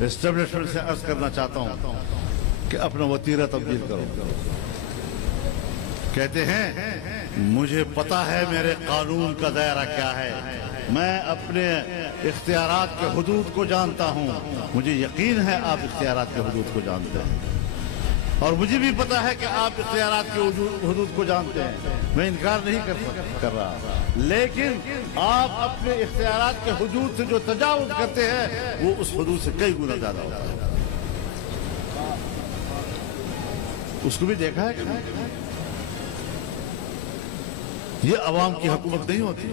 Establishment से अर्ज करना चाहता हूं कि अपना वतीरा तब्दील करो। कहते हैं मुझे पता है मेरे कानून का दायरा क्या है, मैं अपने इख्तियारात के हुदूद को जानता हूं। मुझे यकीन है आप इख्तियारात के हुदूद को जानते हैं और मुझे भी पता है कि आप इख्तियारात के हुदूद को जानते हैं, मैं इनकार नहीं कर रहा, लेकिन आप अपने इख्तियारात के हुदूद से जो तजावुज करते हैं वो उस हुदूद से कई गुना ज्यादा होता है। उसको भी देखा है कि ये अवाम की हुकूमत नहीं होती,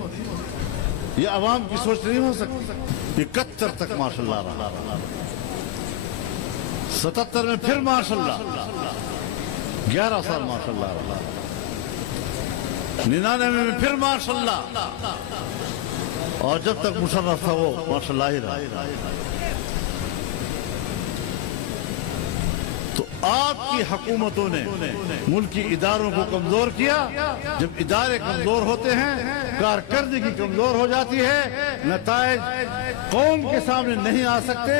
ये अवाम की सोच नहीं हो सकती। 71 तक माशाल्लाह रहा, 77 में फिर माशाल्लाह, 11 साल माशाल्लाह रहा, 99 में फिर माशाल्लाह, और जब तक मुशर्रफ था वो माशाल्लाह ही रहा। तो आपकी हुकूमतों ने मुल्की इदारों को कमजोर किया। जब इदारे कमजोर होते हैं, कारकर्दगी कमजोर हो जाती है, नताइज कौम के सामने नहीं आ सकते,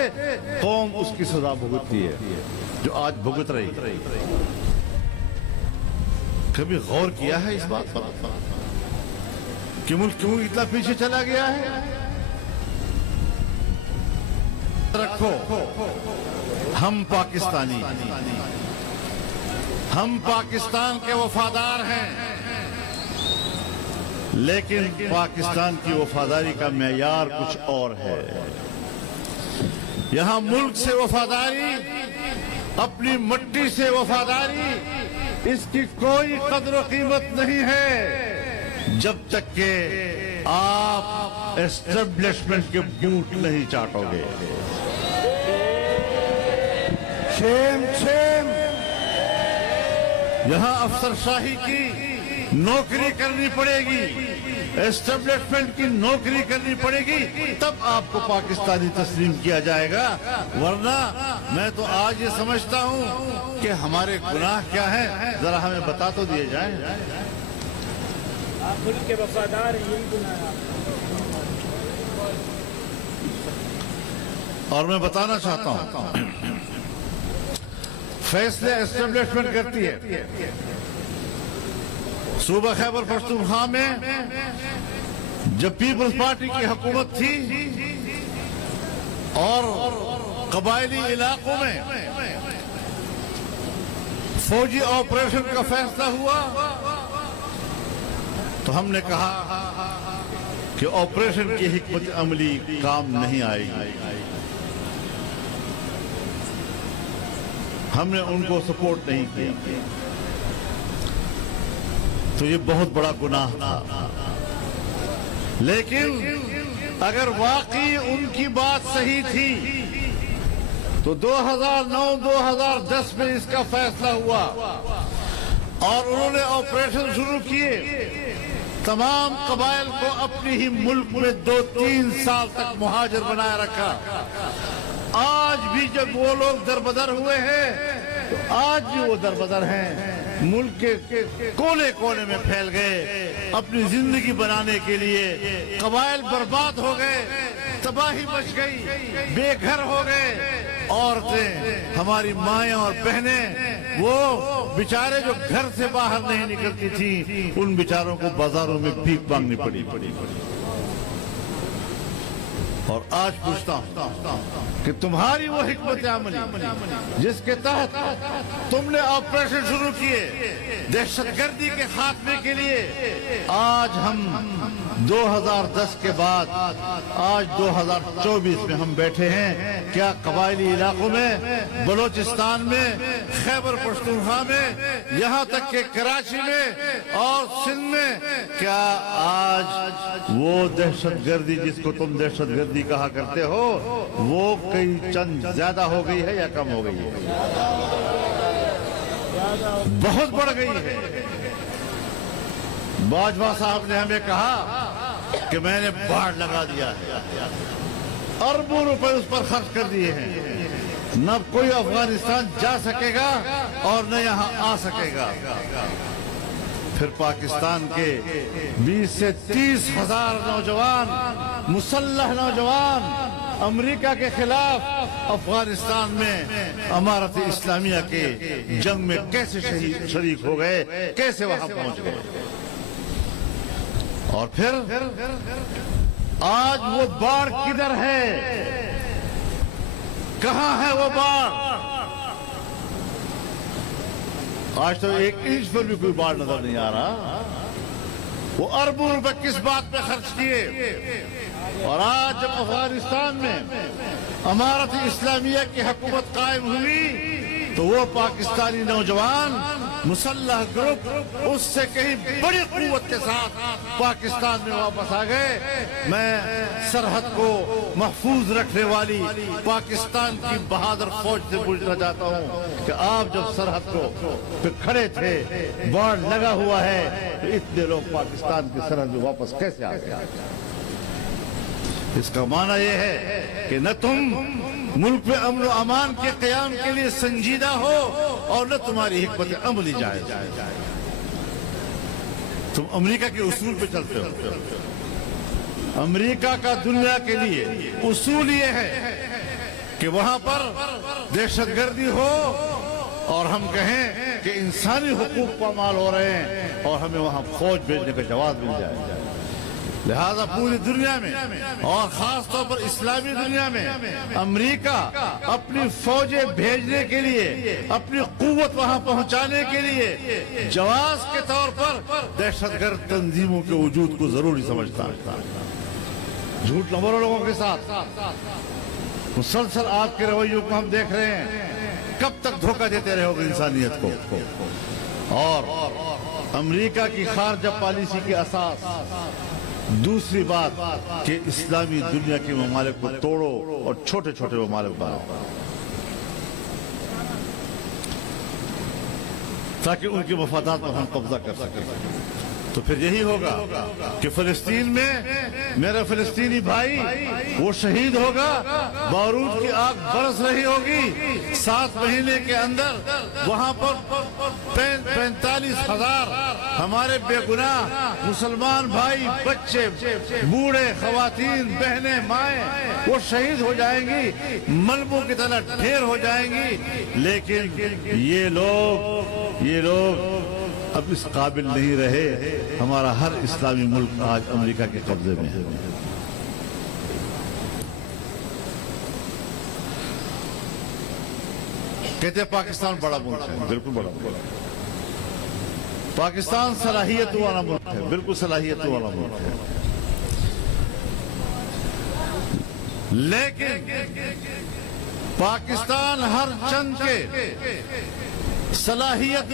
कौम उसकी सजा भुगतती है जो आज भुगत रही। कभी गौर किया है इस बात पर कि मुल्क क्यों इतना पीछे चला गया है? रखो, हम पाकिस्तानी, हम पाकिस्तान के वफादार हैं, लेकिन पाकिस्तान की वफादारी का मेयार कुछ और है। यहां मुल्क से वफादारी, अपनी मिट्टी से वफादारी, इसकी कोई कदर कीमत नहीं है जब तक के आप एस्टेब्लिशमेंट के बूट नहीं चाटोगे। शेम शेम, यहां अफसरशाही की नौकरी करनी पड़ेगी, एस्टेब्लिशमेंट की नौकरी करनी पड़ेगी, तब आपको पाकिस्तानी तस्लीम किया जाएगा। वरना मैं तो आज ये समझता हूं कि हमारे गुनाह क्या हैं, जरा हमें बता तो दिए जाए। आप मुल्क के वफादार हैं, यही गुनाह है। और मैं बताना चाहता हूं, फैसले एस्टेब्लिशमेंट करती है। सूबा खैबर पख्तूनख्वा में जब पीपल्स पार्टी की हुकूमत थी और कबायली इलाकों में फौजी ऑपरेशन का फैसला हुआ, तो हमने कहा कि ऑपरेशन की हिकमत अमली काम नहीं आएगी। हमने उनको सपोर्ट नहीं किया, तो ये बहुत बड़ा गुनाह था। लेकिन अगर वाकई उनकी बात सही थी तो 2009-2010 में इसका फैसला हुआ और उन्होंने ऑपरेशन शुरू किए। तमाम कबाइल को अपनी ही मुल्क में 2-3 साल तक मुहाजिर बनाए रखा। आज भी जब वो लोग दरबदर हुए हैं, तो आज भी वो दरबदर हैं, मुल्क के कोने कोने में फैल गए अपनी जिंदगी बनाने के लिए। कबाइल बर्बाद हो गए, तबाही मच गई, बेघर हो गए। औरतें, हमारी माएं और बहनें, वो बेचारे जो घर से बाहर नहीं निकलती थी, उन बेचारों को बाजारों में भीख मांगनी पड़ी। और आज पूछता हूं कि तुम्हारी वो हिकमत अमली जिसके तहत तुमने ऑपरेशन शुरू किए दहशतगर्दी के खात्मे के लिए, आज हम 2010 के बाद आज 2024 में हम बैठे हैं। क्या कबायली इलाकों में, बलोचिस्तान में, खैबर पख्तूनख्वा में, यहाँ तक के कराची में और सिंध में, क्या आज वो दहशतगर्दी जिसको तुम दहशतगर्दी कहा करते हो, वो कई चंद ज्यादा हो गई है या कम हो गई है? बहुत बढ़ गई है। बाजवा साहब ने हमें कहा कि मैंने बाढ़ लगा दिया है, अरबों रुपए उस पर खर्च कर दिए हैं, न कोई अफगानिस्तान जा सकेगा और न यहां आ सकेगा। फिर पाकिस्तान के 20 से 30 हजार नौजवान, मुसल्लह नौजवान امریکہ کے خلاف افغانستان میں امارت اسلامیہ کے جنگ میں کیسے شریک ہو گئے، کیسے وہاں پہنچ گئے. اور پھر آج وہ باڑ کدھر ہے، کہاں ہے وہ باڑ؟ آج تو 1 انچ پر بھی کوئی باڑ نظر نہیں آ رہا. وہ اربوں روپے کس بات پہ خرچ کیے. اور آج جب افغانستان میں امارت اسلامیہ کی حکومت قائم ہوئی تو وہ پاکستانی نوجوان مسلح گروپ اس سے کہیں بڑی قوت کے ساتھ پاکستان میں واپس آ گئے. میں سرحد کو محفوظ رکھنے والی پاکستان کی بہادر فوج سے پوچھنا چاہتا ہوں کہ آپ جب سرحد کو پہ کھڑے تھے، باڑ لگا ہوا ہے، تو اتنے لوگ پاکستان کی سرحد میں واپس کیسے آ گئے؟ اس کا معنی یہ ہے کہ نہ تم ملک میں امن و امان کے قیام کے لیے سنجیدہ ہو اور نہ تمہاری حکمت عملی جائے. تم امریکہ کے اصول پہ چلتے ہو. امریکہ کا دنیا کے لیے اصول یہ ہے کہ وہاں پر دہشت گردی ہو اور ہم کہیں کہ انسانی حقوق پامال ہو رہے ہیں اور ہمیں وہاں فوج بھیجنے کا جواز مل جائے. لہذا پوری دنیا میں اور خاص طور پر اسلامی دنیا میں امریکہ اپنی فوجیں بھیجنے کے لیے، اپنی قوت وہاں پہنچانے کے لیے جواز کے طور پر دہشت گرد تنظیموں کے وجود کو ضروری سمجھتا ہے. جھوٹ نہ بولو لوگوں کے ساتھ. مسلسل آپ کے رویوں کو ہم دیکھ رہے ہیں. کب تک دھوکہ دیتے رہو گے انسانیت کو؟ اور امریکہ کی خارجہ پالیسی کی اساس دوسری بات کہ اسلامی دنیا کے ممالک کو توڑو اور چھوٹے چھوٹے ممالک بناؤ تاکہ ان کے مفادات پر ہم قبضہ کر سکیں. تو پھر یہی ہوگا کہ فلسطین میں میرا فلسطینی بھائی وہ شہید ہوگا، بارود کی آگ برس رہی ہوگی. 7 مہینے کے اندر وہاں پر 45,000 ہمارے بے گناہ مسلمان بھائی، بچے، بوڑھے، خواتین، بہنیں، مائیں وہ شہید ہو جائیں گی، ملبوں کی طرح ڈھیر ہو جائیں گی. لیکن یہ لوگ اب اس قابل نہیں رہے. ہمارا ہر اسلامی ملک آج امریکہ کے قبضے میں ہے. کہتے ہیں پاکستان بڑا ملک ہے. بالکل بڑا ملک ہے. پاکستان صلاحیت والا ملک ہے. بالکل صلاحیت والا ملک ہے. لیکن پاکستان ہر چند کے صلاحیت